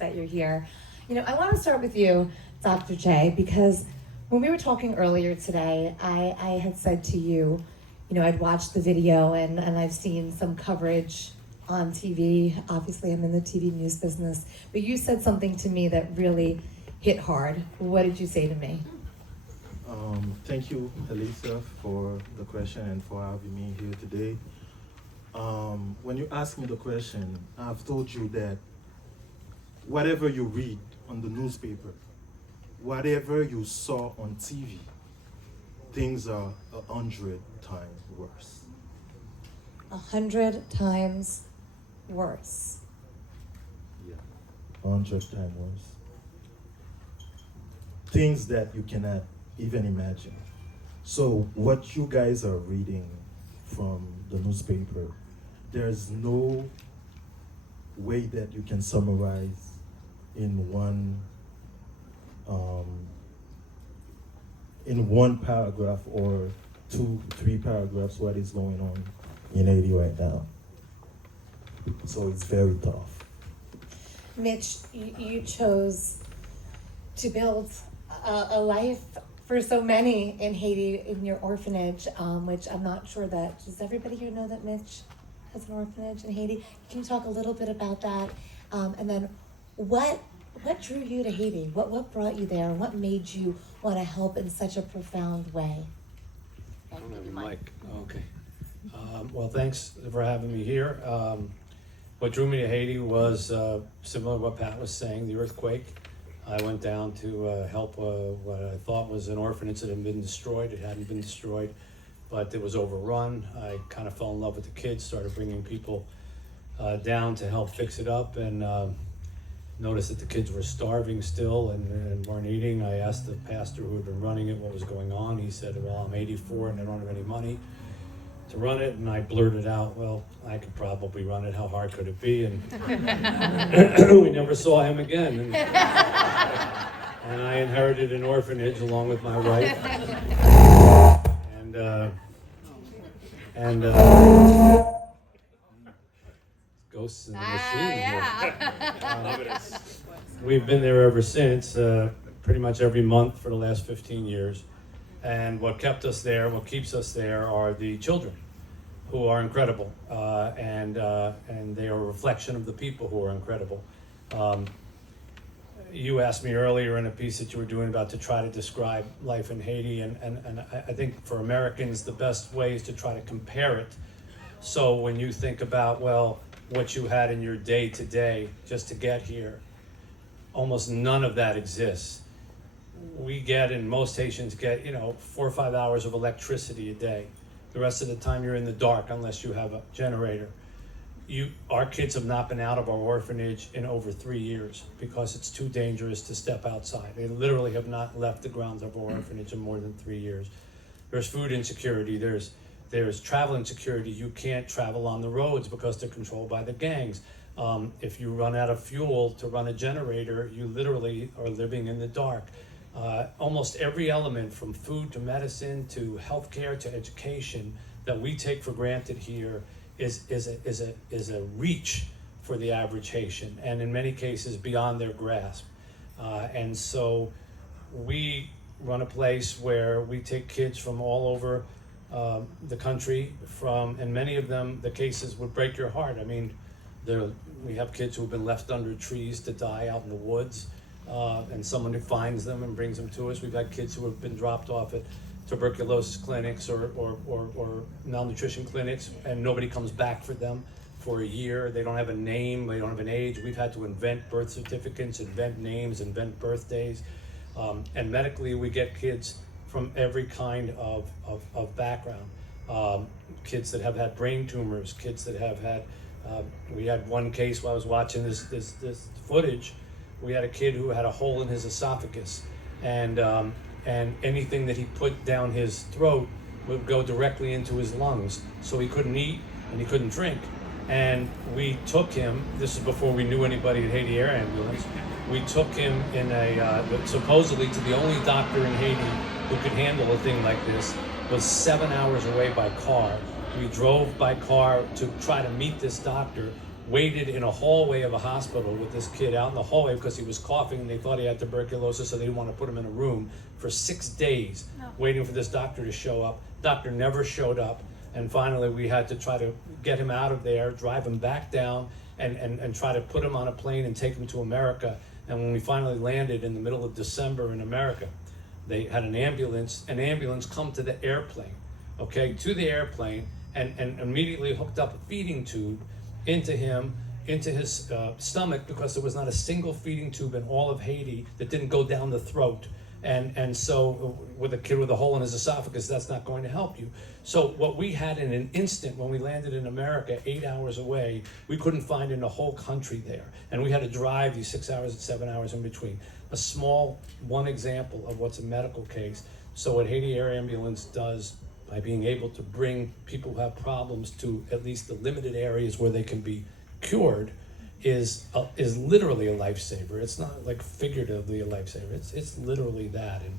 that you're here. I want to start with you, Dr. J, because when we were talking earlier today, I had said to you, I'd watched the video and I've seen some coverage on TV. Obviously, I'm in the TV news business. But you said something to me that really hit hard. What did you say to me? Thank you, Elisa, for the question and for having me here today. When you asked me the question, I've told you that whatever you read on the newspaper, whatever you saw on TV, things are 100 times worse. 100 times worse. Yeah, 100 times worse. Things that you cannot even imagine. So what you guys are reading from the newspaper, there's no way that you can summarize in one paragraph or 2-3 paragraphs what is going on in Haiti right now. So it's very tough. Mitch, you chose to build a life for so many in Haiti in your orphanage, which I'm not sure that, does everybody here know that Mitch has an orphanage in Haiti? Can you talk a little bit about that? And then what drew you to Haiti? What brought you there? And what made you want to help in such a profound way? I don't have a mic. Okay. Well, thanks for having me here. What drew me to Haiti was similar to what Pat was saying, the earthquake. I went down to help what I thought was an orphanage that had been destroyed. It hadn't been destroyed, but it was overrun. I kind of fell in love with the kids, started bringing people down to help fix it up, and noticed that the kids were starving still and weren't eating. I asked the pastor who had been running it what was going on. He said, well, I'm 84 and I don't have any money to run it. And I blurted out, well, I could probably run it. How hard could it be? And we never saw him again. And I inherited an orphanage along with my wife. And ghosts in the machine here. We've been there ever since, pretty much every month for the last 15 years. And what kept us there, what keeps us there, are the children, who are incredible, and they are a reflection of the people who are incredible. You asked me earlier in a piece that you were doing about to try to describe life in Haiti, and I think for Americans the best way is to try to compare it. So when you think about, well, what you had in your day to day just to get here, almost none of that exists. We get, and most Haitians get, 4 or 5 hours of electricity a day. The rest of the time you're in the dark unless you have a generator. Our kids have not been out of our orphanage in over 3 years because it's too dangerous to step outside. They literally have not left the grounds of our orphanage in more than 3 years. There's food insecurity, there's travel insecurity. You can't travel on the roads because they're controlled by the gangs. If you run out of fuel to run a generator, you literally are living in the dark. Almost every element, from food to medicine to healthcare to education, that we take for granted here is a reach for the average Haitian, and in many cases beyond their grasp. And so we run a place where we take kids from all over the country, and many of them, the cases would break your heart. I mean, we have kids who have been left under trees to die out in the woods, and someone who finds them and brings them to us. We've had kids who have been dropped off at tuberculosis clinics or malnutrition clinics, and nobody comes back for them for a year. They don't have a name, they don't have an age. We've had to invent birth certificates, invent names, invent birthdays. And medically, we get kids from every kind of background. Kids that have had brain tumors, kids that have had, we had one case while I was watching this footage. We had a kid who had a hole in his esophagus, and anything that he put down his throat would go directly into his lungs, so he couldn't eat and he couldn't drink. And we took him, this is before we knew anybody at Haiti Air Ambulance, we took him in supposedly to the only doctor in Haiti who could handle a thing like this, was 7 hours away by car. We drove by car to try to meet this doctor. waited in a hallway of a hospital with this kid out in the hallway because he was coughing and they thought he had tuberculosis, so they didn't want to put him in a room for 6 days waiting for this doctor to show up. Doctor never showed up, and finally we had to try to get him out of there, drive him back down, and try to put him on a plane and take him to America. And when we finally landed in the middle of December in America, they had an ambulance come to the airplane, okay, to the airplane, and immediately hooked up a feeding tube into him, into his stomach, because there was not a single feeding tube in all of Haiti that didn't go down the throat. And so with a kid with a hole in his esophagus, that's not going to help you. So what we had in an instant when we landed in America, 8 hours away, we couldn't find in the whole country there. And we had to drive these 6 hours and 7 hours in between. A small one example of what's a medical case. So what Haiti Air Ambulance does, by being able to bring people who have problems to at least the limited areas where they can be cured, is literally a lifesaver. It's not like figuratively a lifesaver. It's literally that. And